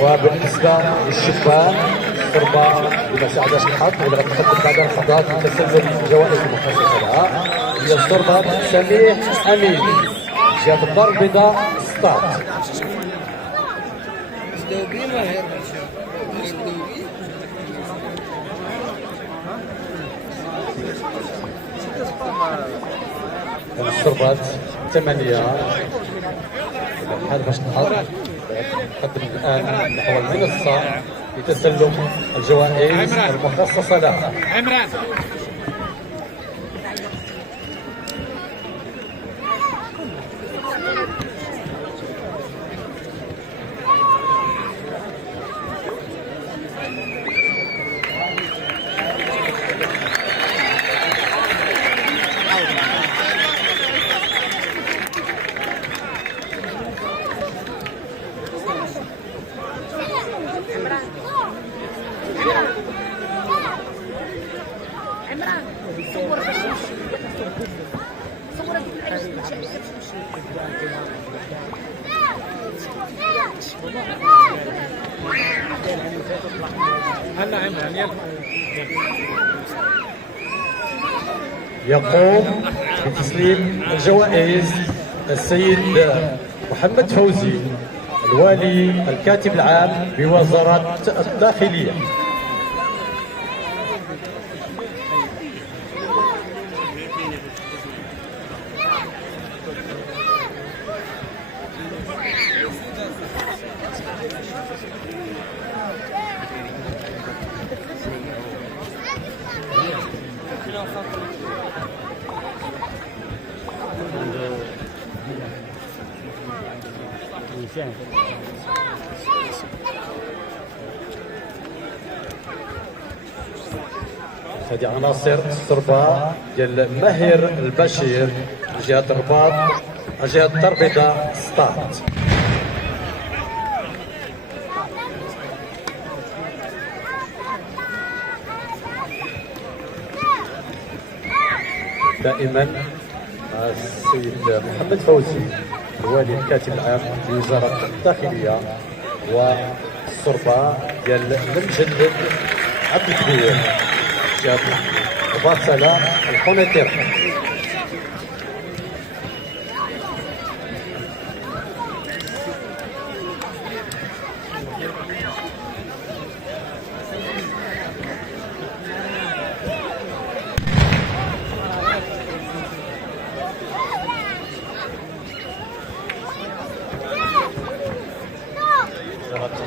وبالنسبه للشبان الضربه بمساعدة الحظ واللي غتقدم بعد لحظات لتسلم الجوائز المخصصه لها هي الضربه سميح امين جهه الدار البيضاء ستارت. الضربات 8 بحال باش نقدم الان نحو المنصه لتسلم الجوائز المخصصه لها. يقوم بتسليم الجوائز السيد محمد فوزي الوالي الكاتب العام بوزارة الداخلية. هذه عناصر الضربة ديال ماهر البشير جهة الرباط جهة الدار البيضاء ستارت. دائما السيد محمد فوزي الوالي الكاتب العام لوزارة الداخلية والصربة ديال المجدد عبد الكبير جاب وبارسلا القنيطرة.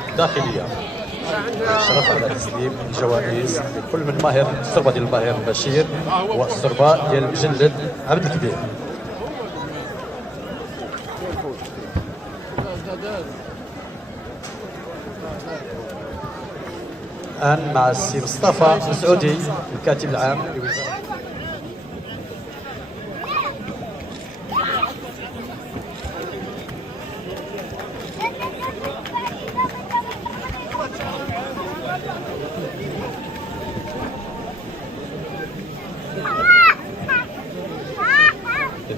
الداخلية شرف على تسليم الجوائز لكل من ماهر الصربة ديال ماهر بشير والصربة ديال المجلد عبد الكبير. الآن مع السي مصطفى مسعودي الكاتب العام لوزارة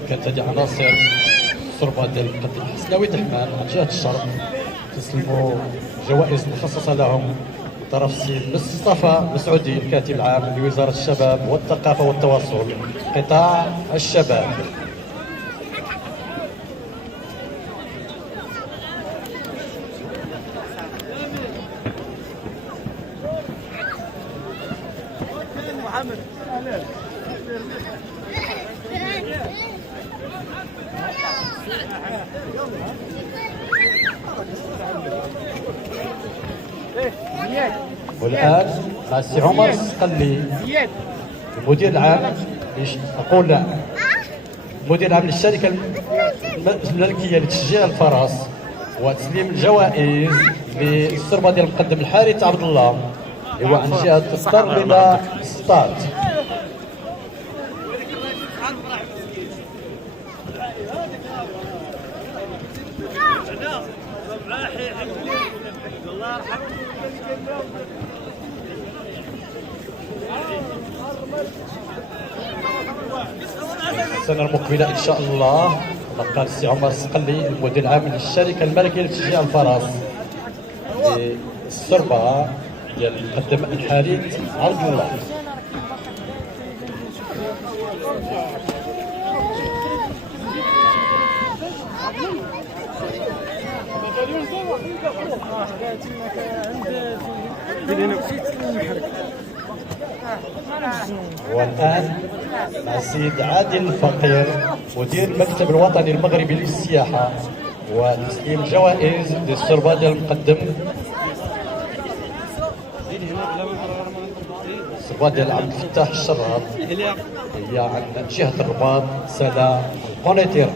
كانت هذه عناصر الصربة ديال القد الحسناوي تحمان عن جهة الشرق تسلموا جوائز مخصصة لهم من طرف السي مصطفى مسعودي الكاتب العام لوزارة الشباب والثقافة والتواصل قطاع الشباب. والآن مع السي عمر السقلي المدير العام أقول المدير العام للشركة الملكية لتشجيع الفرس وتسليم الجوائز للصربة ديال المقدم الحارث عبد الله اللي هو عن جهة الدار البيضاء ستارت. السنة المقبلة إن شاء الله قال السي عمر السقلي المدير العام للشركة الملكية لتشجيع الفرس. للسربه ديال المقدم الحريث عبد الله. والآن مع السيد عادل الفقير مدير المكتب الوطني المغربي للسياحة وتسليم جوائز للسربة ديال المقدم السربة ديال عبد الفتاح الشراب هي عن جهة الرباط سلا القنيطرة.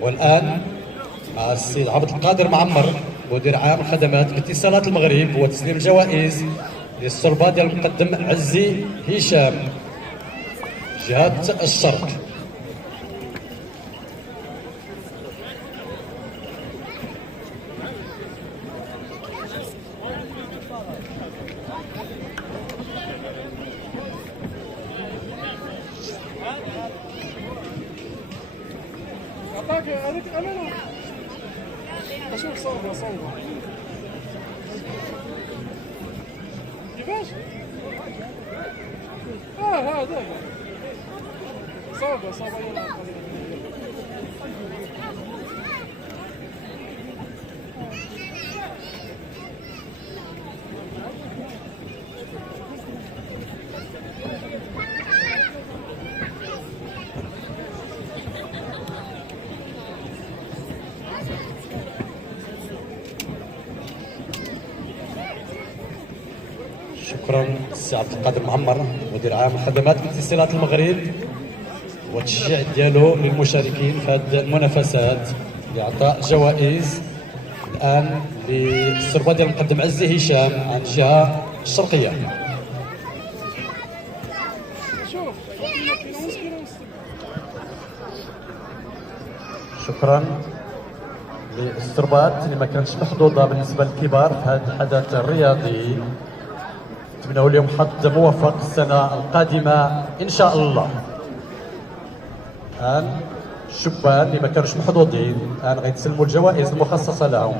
والآن مع السيد عبد القادر معمر مدير عام خدمات اتصالات المغرب وتسليم جوائز للسربة ديال المقدم عزي هشام جهة الشرق. هذيك أمانة أشوف صوبة كيفاش؟ هذا صوبة شكرا السي عبد القادر معمر مدير عام خدمات اتصالات المغرب والتشجيع ديالو للمشاركين في هذه المنافسات لاعطاء جوائز الان للسربه ديال المقدم عزي هشام عن الجهه الشرقيه. شكرا للسربات اللي ما كانتش محظوظه بالنسبه للكبار في هذا الحدث الرياضي. نتمنوا لهم حظ موفق السنه القادمه ان شاء الله. الان الشبان اللي ما كانوش محظوظين الان غيتسلموا الجوائز المخصصه لهم.